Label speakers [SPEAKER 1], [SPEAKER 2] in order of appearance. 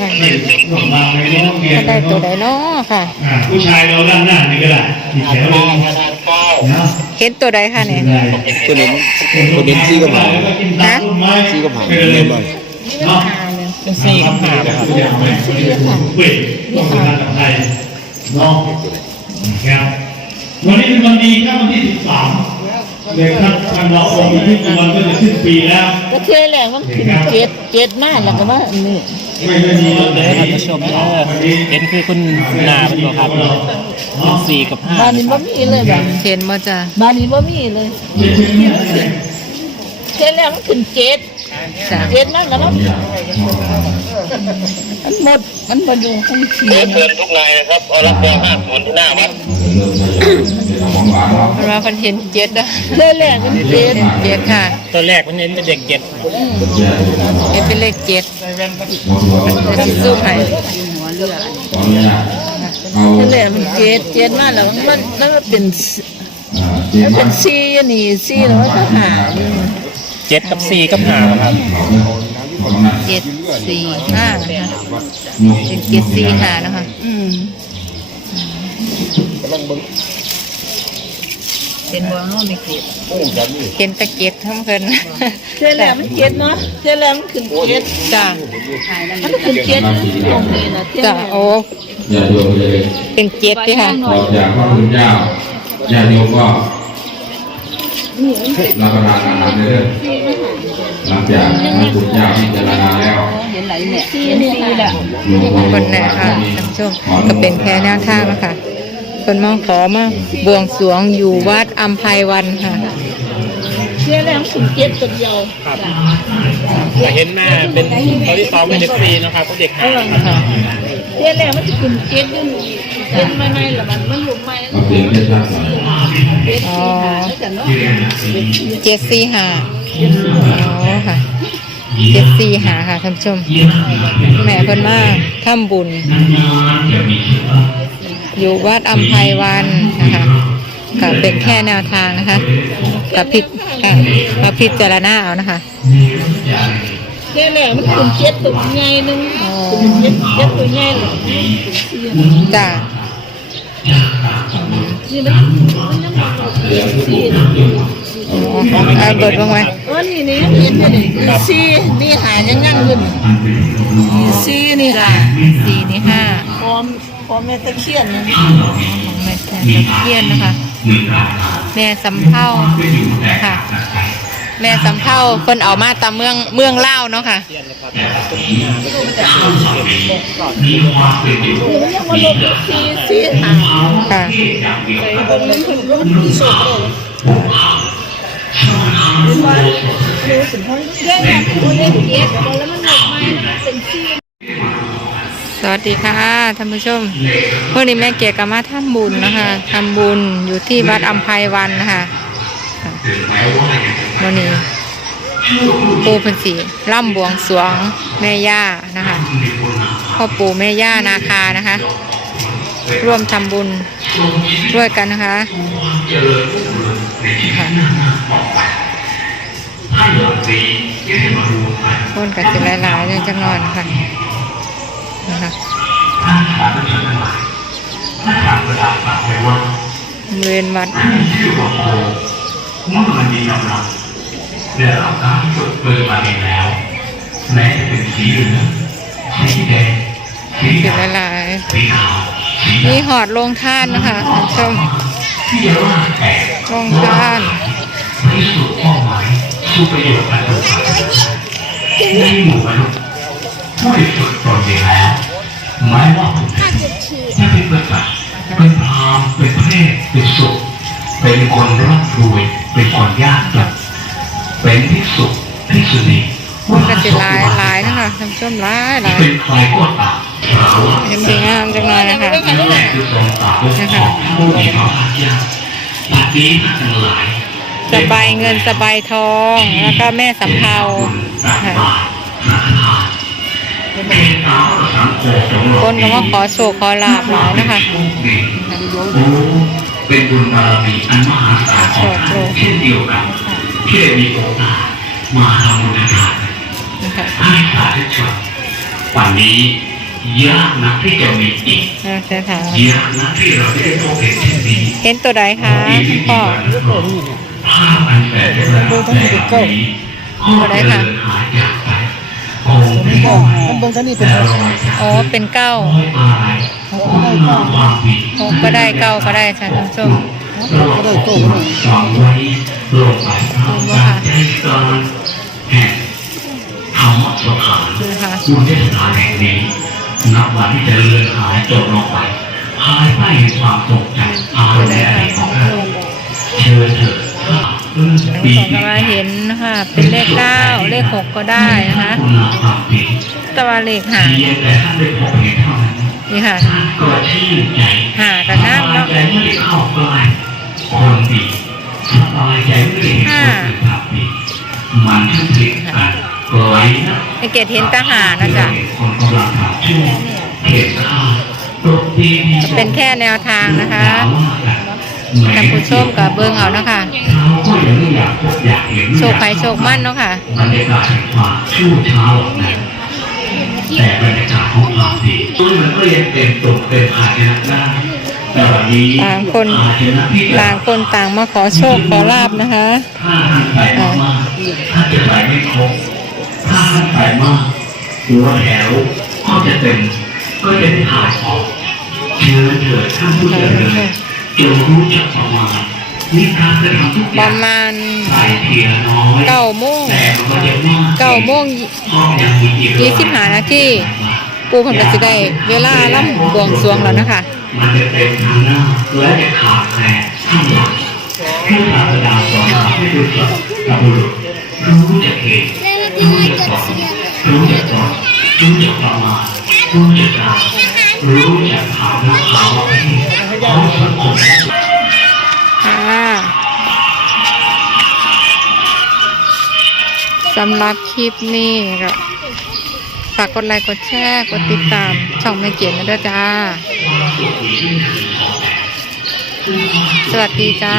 [SPEAKER 1] ค่ะ
[SPEAKER 2] ไม่หลงมาไม่ร้องเรีย
[SPEAKER 1] ก็
[SPEAKER 2] น
[SPEAKER 1] ได้ตัวใดเนาะค่ะ
[SPEAKER 2] อ่าผู้ชายเราด้านหน้านี่ก็ได้อีกแถวหนึงนะ
[SPEAKER 1] เห็นตัวใดค่ะเนี่ย
[SPEAKER 2] ได้
[SPEAKER 3] คนเห็นคนเห็นซี่กับหาง
[SPEAKER 1] ฮะ
[SPEAKER 3] ซี่กับหาง
[SPEAKER 2] ไม่เป็นไร
[SPEAKER 3] เล่นบ้าง
[SPEAKER 2] เนาะ
[SPEAKER 4] เป็นสี่กับห้าครับ
[SPEAKER 2] ทุกอย่างเลยเว้ยต้องเป็นการกับไทยเนาะครับวันนี้เป็นวันดีครับวันที่13 เดือนครับทางเราคงที่วันก็จะสิ้นปีแล้ว
[SPEAKER 5] ก็เทแหละมันขึ้นเจ็ดเจ็ดมากแล้วก็ว่าอันนี้
[SPEAKER 2] ไม่ได้มี
[SPEAKER 4] เด้อท่านผู้ชมเด้อเห็นคือคุณหนาเป็นตัวครับเป็นสี่กับห้า
[SPEAKER 5] บ้านนี้บ่มีเลยบ้าน
[SPEAKER 1] เห็นบ่จ้ะ
[SPEAKER 5] บ้านนี้บ่มีเลยเทแหละมันขึ้นเจ็ด
[SPEAKER 1] จ้ะ
[SPEAKER 5] เจ็ดมากแล้วเนาะมันหมดมันมาอยู่ข้างเคียง
[SPEAKER 6] เชิญทุกนายนะครับเอารับรองห้าศูนย์ที่หน้าวัด
[SPEAKER 1] เพราะว่าเพิ่นเห็นเจ็ดนะ
[SPEAKER 5] เทแหละมันเจ็ด
[SPEAKER 1] เจ็ดค่ะ
[SPEAKER 4] ตัวแรกมันเห็นเป็นเด็กเจ็ด
[SPEAKER 1] เห็นเป็นเลขเจ็ดจะสิสู้ให้
[SPEAKER 5] เทแหละมันเจ็ดเจ็ดมากแล้วมันมันมันเป็นมันเป็นสี่อันนี่สี่แล้วมันก็หาอยู่
[SPEAKER 4] เจ็ดกับสี่กับห้าครับ
[SPEAKER 1] เจ็ดสี่ห้านะคะเป็นเจ็ดสี่ห้านะคะ
[SPEAKER 5] อืม
[SPEAKER 1] เป็นบ่เนาะในเจ็ดเห็นแตะเจ็ดทั้งเพิ่น
[SPEAKER 5] เทแหละมันเจ็ดเนาะเทแหละมันขึ้นเจ็ด
[SPEAKER 1] จ้ะ
[SPEAKER 5] มันขึ้นเจ็ดตรงนี้นะเทแห
[SPEAKER 1] จ้ะ
[SPEAKER 5] ละ
[SPEAKER 1] โอ้
[SPEAKER 3] อย่าโยมเลย
[SPEAKER 1] เป็นเจ็ดที่ค่ะ
[SPEAKER 3] ออกจากพระคุณเจ้าญาติโยมก็รับประทานอาหารเด้อหลังจากพระคุณเจ้าพิจารณาแล้ว
[SPEAKER 5] เห็นไหลเนี่ยเห็นสี่ละ
[SPEAKER 3] โยม
[SPEAKER 1] คนไหนค่ะท่านผู้ชมก็เป็นแค่แนวทางนะคะ คนมาขอมาบวงสรวงอยู่วัดอัมภัยวันค่ะ
[SPEAKER 5] เชื่อแล้วถึงเจ็ดตัวเดียว
[SPEAKER 4] ครับแต่เห็นแม่เป็นตัวที่สองเป็นเด็กสี่นะครับก็เด็กห้าครับ
[SPEAKER 1] ค่ะ
[SPEAKER 5] เชื่อแล้วมันจะกินเจ็ดอยู่เจ็ดไม่ไม่ละมันมันหลุมไม่
[SPEAKER 3] เอาเสียงได้ชัดหน่อย
[SPEAKER 5] เจ็ดสี่หาแล้วกันเนาะ
[SPEAKER 1] เจ็ดสี่ห้าอ๋อค่ะเจ็ดสี่ห้าค่ะท่านผู้ชม แม่เพิ่นมาทำบุญ อยู่วัดอัมภัยวันนะคะก็เป็นแค่แนวทางนะคะกับพิค่ะมาพิจารณาเอานะคะ
[SPEAKER 5] เชื่อแล้วมันกินเจ็ดตัวใหญ่หนึงเจ็ดเจ็ดตัวใหญ่เลย
[SPEAKER 1] จ้า
[SPEAKER 5] นี่มันมันยังบอกสี่
[SPEAKER 1] เอาเบิดบ้างไหม
[SPEAKER 5] อ๋อนี่นี่เห็นไหมนี่สี่นี่หายังยังอยู่สี่นี่ค่ะ
[SPEAKER 1] สี่นี่ห้า
[SPEAKER 5] พร้อมพร้อมแม่ตะเคียนนะ
[SPEAKER 1] ของแม่แทนตะเคียนนะคะ แม่สำเภาค่ะ แม่สำเภาเพิ่นเอามาตามเมืองเมืองเล่าวเนาะค่ะ
[SPEAKER 5] นี่มันยังมาลบสี่สี่หา
[SPEAKER 1] ค่ะ
[SPEAKER 5] สวัส
[SPEAKER 1] ดีค่ะท่านผู้ชมวันนี้แม่เกียรติกบมาทำบุญนะคะทำบุญอยู่ที่วัดอัมภัยวันนะคะวันนี้ปูพันสีร่ำบวงสวงแม่ย่านะคะพ่อปู่แม่ย่านาคานะคะ ร่วมทำบุญด้วยกันนะคะ ค่ะคนกับสิหลายๆเลยจังนอนค่ะนะคะบริเวณวัด
[SPEAKER 7] เมื่อมันมีกำลังได้รับการฝึกปืนมาเองแล้วแม้จะเป็นสีเหลืองสีแดงสี
[SPEAKER 1] สิ
[SPEAKER 7] ด
[SPEAKER 1] หลายำ
[SPEAKER 7] สีขาวสี
[SPEAKER 1] ๆมีหอดลงท่านนะคะท่านผู้ชม
[SPEAKER 7] ที่จะว่าแต่
[SPEAKER 1] ลงท่าน
[SPEAKER 7] พิสูจน์เป้าหมายสู่ประโยชน์อันสำคัญในหมู่มนุษย์ผู้ได้ฝึกตนเองแล้วไม่ว่าคุณจะเป็นกษัตริย์เป็นพราหมณ์เป็นเพศเป็นสุขเป็นคนร่ำรวยเป็นคนยากจนเป็นที่สุขที่สุนี
[SPEAKER 1] คนก็สิหลายหลายๆนะคะท่านผู้ชมหลายหลาย
[SPEAKER 7] เป็นใครก็ตาม
[SPEAKER 1] ยังดีงามจังเลยนะคะ
[SPEAKER 7] นี่แหละคือทรงตามของผู้มีพระภาคยาบัดนี้ท่านทั้งหลาย
[SPEAKER 1] สบายเงินสบายทอง แล้วก็แม่สำเภาค่ะคนก็มาขอโชคขอลาบหลายนะคะ
[SPEAKER 7] เป็นบุญบารมีอันมหาศาลของท่านเช่นเดียวกันที่ได้มีโอกาสมาทำบุญทาน
[SPEAKER 1] นะคะ
[SPEAKER 7] ให้สาธุชนวันนี้ ยากนักที่จะมีอีก
[SPEAKER 1] เราจะถาม
[SPEAKER 7] ยากนักที่เราจะได้พบเห็นเช่นนี้
[SPEAKER 1] เห็นตัวใดคะคุณพ่อ
[SPEAKER 7] ภาพอันแปลกประหลาดแบบนี้ก็เดินหายจากไปคงไม่มองแต่รอยจาก
[SPEAKER 1] อ๋อเป็นเก้า
[SPEAKER 7] ร้อยอายคุณงามความผิด
[SPEAKER 1] หกก็ได้เก้าก็ได้ค่ะท่านผู้ชม
[SPEAKER 7] เราก็ถูกสอนไว้ลงไปทำการใจกลางแห่งธรรมสถาน
[SPEAKER 1] นะคะ
[SPEAKER 7] บุญสถานแห่งนี้ นับวันที่จะเลือนหายจบลงไปหายไปในความทรงจำอารมณ์และอดีตของเราเชิญเถิดถ้าเอื้อ
[SPEAKER 1] ทั้ง
[SPEAKER 7] ปี
[SPEAKER 1] สองก็มาเห็นนะคะเป็นเลขเก้าเลขหกก็ได้นะคะ
[SPEAKER 7] คุณงามความผิด
[SPEAKER 1] แตะวันเลขหา
[SPEAKER 7] เพียงแต่ท่านได้พบเห็นเท่านั้น
[SPEAKER 1] นี่ค่ะ
[SPEAKER 7] ท่านก็ชื่นใจ
[SPEAKER 1] หากับน้ำเนาะ
[SPEAKER 7] สบายใจเมื่อได้เข้าใกล้คนดีสบายใจเมื่อได้เห็นคนอื่นทำดีมันช่างพลิกกันไกลนะ
[SPEAKER 1] ไอเกดเห็นทหารนะจ๊ะ
[SPEAKER 7] คนกำลังทำชั่วเขียนข้าตกดีดี
[SPEAKER 1] เป็นแค่แนวทางนะคะท่านผู้ชมกับเบิ้งเอาเนาะคะ
[SPEAKER 7] เขาก็ยังไม่อยากพบอยากเห็น
[SPEAKER 1] โชคภัยโชคมั่นเนาะค่ะ
[SPEAKER 7] บรรยากาศแห่งความชั่วช้าเหล่านั้นแต่บรรยากาศของความดีมันก็ยังเต็มตุกเต็มภาชนะได้แต่วันนี้
[SPEAKER 1] ต่างคน
[SPEAKER 7] ภาชนะที่
[SPEAKER 1] ต่างคนต่างมาขอโชคขอลาบนะคะ
[SPEAKER 7] ถ้าท่านไปมากๆท่านจะไปไม่ครบถ้าท่านไปมากหัวแถว ก็จะเต็มก็จะได้ถ่ายออกเชิญเถิดท่านผู้เจริญจงรู้จักประมาณมีการกระทำทุกอ
[SPEAKER 1] ป
[SPEAKER 7] ย่า
[SPEAKER 1] ระ
[SPEAKER 7] ง
[SPEAKER 1] มาณ
[SPEAKER 7] ใส่เทียน้อย
[SPEAKER 1] เก้าโมง
[SPEAKER 7] แต่มันก็ยังมาก
[SPEAKER 1] เก้าโมง
[SPEAKER 7] เพราะยังมีอีก
[SPEAKER 1] ยี่สิบห้านาที ปูเพิ่นก็สิได้ เวลาล่ำบวงสรวงแล้วนะคะ
[SPEAKER 7] มันจะเต็มทางหน้าและจะขาดแคลนข้างหลังผู้ศาสดาสอนเราให้รู้จักกับบุรุษรู้จักเหตุรู้จักสอน รู้จักสอนรู้จักประมาทรู้จักการรู้จักภาวนาภาวะที่เของสังคม
[SPEAKER 1] ค่ะสำหรับคลิปนี้ก็ฝากกดไลค์กดแชร์กดติดตามช่องแม่เกียรตินะด้วยจ้า สวัสดีจ้า